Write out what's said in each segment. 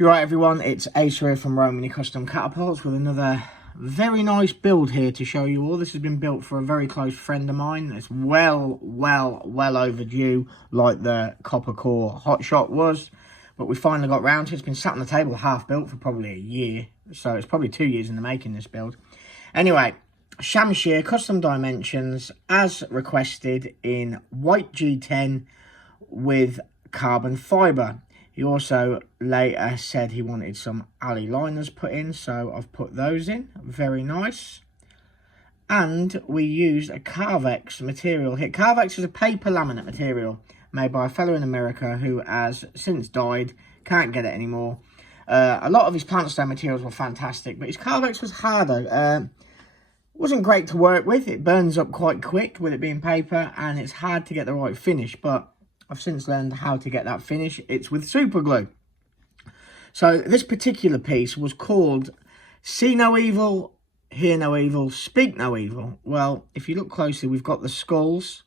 You're right, everyone, it's Ace here from Romany Custom Catapults with another very nice build here to show you all. This has been built for a very close friend of mine. It's well overdue, like the copper core hot shot was, but we finally got round to it. It's been sat on the table half built for probably a year, so it's probably 2 years in the making, this build. Anyway, SHAMSHIR custom dimensions as requested in white G10 with carbon fibre. He also later said he wanted some alley liners put in, so I've put those in. Very nice. And we used a Carvex material here. Carvex is a paper laminate material made by a fellow in America who has since died, can't get it anymore. A lot of his plant stone materials were fantastic, but his Carvex was harder. Wasn't great to work with. It burns up quite quick with it being paper, and it's hard to get the right finish, but I've since learned how to get that finish. It's with super glue. So this particular piece was called See No Evil, Hear No Evil, Speak No Evil. Well, if you look closely, we've got the skulls,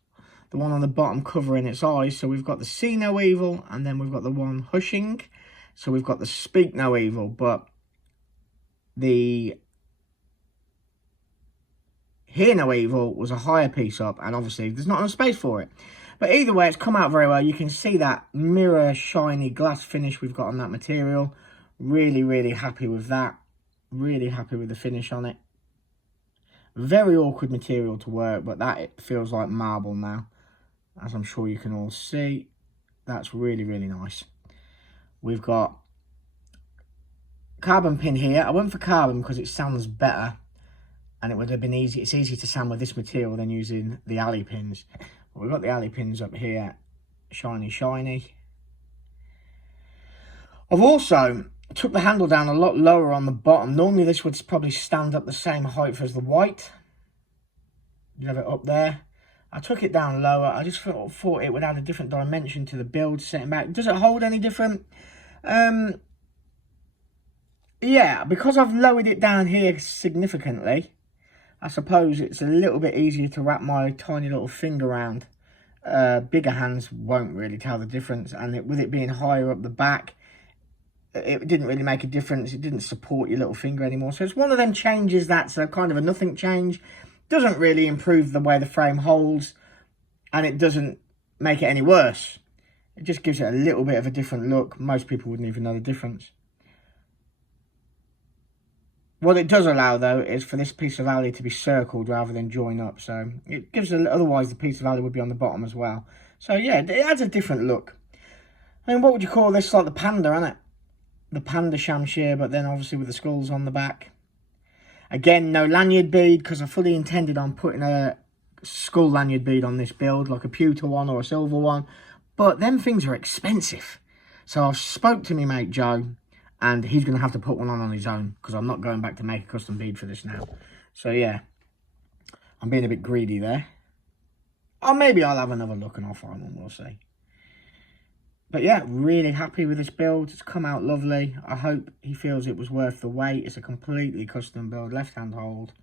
the one on the bottom covering its eyes. So we've got the See No Evil, and then we've got the one hushing. So we've got the Speak No Evil, but the Hear No Evil was a higher piece up, and obviously there's not enough space for it. But either way, it's come out very well. You can see that mirror shiny glass finish we've got on that material. Really happy with that. Really happy with the finish on it. Very awkward material to work, but that it feels like marble now, as I'm sure you can all see. That's really nice. We've got carbon pin here. I went for carbon because it sounds better, and it would have been easy. It's easier to sand with this material than using the alley pins. We've got the alley pins up here, shiny. I've also took the handle down a lot lower on the bottom. Normally this would probably stand up the same height as the white. You have it up there. I took it down lower. I just thought it would add a different dimension to the build sitting back. Does it hold any different? Yeah, because I've lowered it down here significantly, I suppose it's a little bit easier to wrap my tiny little finger around. Bigger hands won't really tell the difference, and with it being higher up the back, it didn't really make a difference. It didn't support your little finger anymore. So it's one of them changes that's a kind of a nothing change. Doesn't really improve the way the frame holds, and it doesn't make it any worse. It just gives it a little bit of a different look. Most people wouldn't even know the difference. What it does allow, though, is for this piece of alley to be circled rather than join up. So it gives otherwise the piece of alley would be on the bottom as well. So yeah, it adds a different look. I mean, what would you call this? Like the panda, isn't it? The panda SHAMSHIR, but then obviously with the skulls on the back. Again, no lanyard bead, because I fully intended on putting a skull lanyard bead on this build, like a pewter one or a silver one. But them things are expensive. So I spoke to my mate Joe, and he's going to have to put one on his own, because I'm not going back to make a custom bead for this now. So yeah, I'm being a bit greedy there. Or maybe I'll have another look and I'll find one, we'll see. But yeah, really happy with this build. It's come out lovely. I hope he feels it was worth the wait. It's a completely custom build. Left hand hold.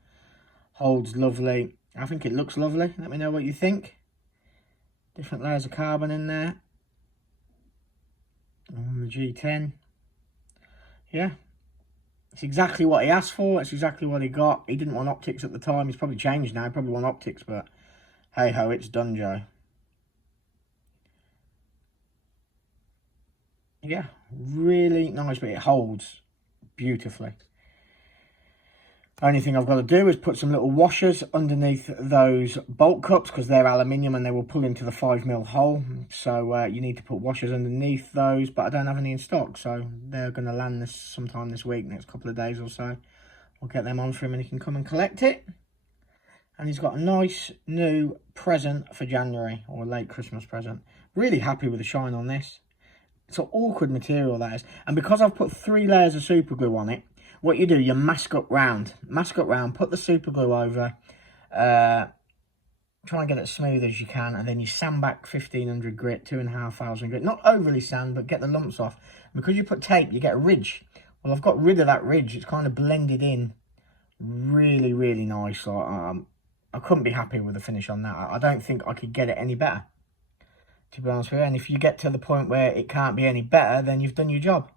Holds lovely. I think it looks lovely. Let me know what you think. Different layers of carbon in there. On the G10. Yeah, it's exactly what he asked for. It's exactly what he got. He didn't want optics at the time. He's probably changed now. He probably want optics, but hey ho, it's done, Joe. Yeah, really nice, but it holds beautifully. Only thing I've got to do is put some little washers underneath those bolt cups, because they're aluminium and they will pull into the 5mm hole. So you need to put washers underneath those, but I don't have any in stock, so they're going to land this sometime this week, next couple of days or so. I'll get them on for him and he can come and collect it. And he's got a nice new present for January, or a late Christmas present. Really happy with the shine on this. It's an awkward material, that is. And because I've put 3 layers of super glue on it, what you do, you mask up round, put the super glue over, try and get it smooth as you can, and then you sand back 1500 grit, 2500 grit, not overly sand, but get the lumps off. And because you put tape, you get a ridge. Well, I've got rid of that ridge. It's kind of blended in really nice. Like, I couldn't be happy with the finish on that. I don't think I could get it any better, to be honest with you. And if you get to the point where it can't be any better, then you've done your job.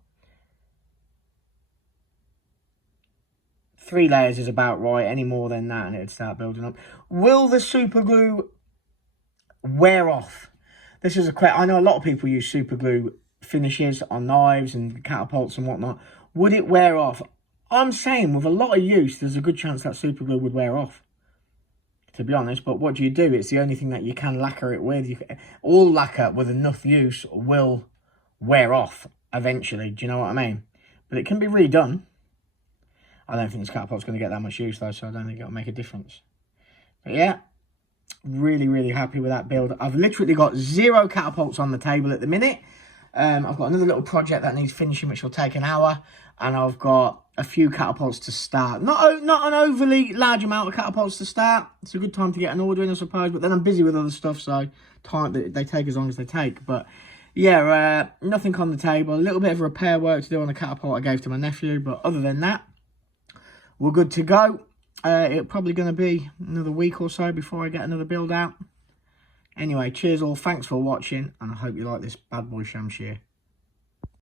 3 layers is about right. Any more than that and it'd start building up. Will the super glue wear off? This is a question. I know a lot of people use super glue finishes on knives and catapults and whatnot. Would it wear off? I'm saying with a lot of use, there's a good chance that super glue would wear off, to be honest. But what do you do? It's the only thing that you can lacquer it with. All lacquer with enough use will wear off eventually. Do you know what I mean? But it can be redone. I don't think this catapult's going to get that much use though, so I don't think it'll make a difference. But yeah, really, really happy with that build. I've literally got 0 catapults on the table at the minute. I've got another little project that needs finishing, which will take an hour. And I've got a few catapults to start. Not an overly large amount of catapults to start. It's a good time to get an order in, I suppose. But then I'm busy with other stuff, so they take as long as they take. But yeah, nothing on the table. A little bit of repair work to do on the catapult I gave to my nephew. But other than that, we're good to go. It's probably going to be another week or so before I get another build out. Anyway, cheers all. Thanks for watching. And I hope you like this bad boy Shamshir.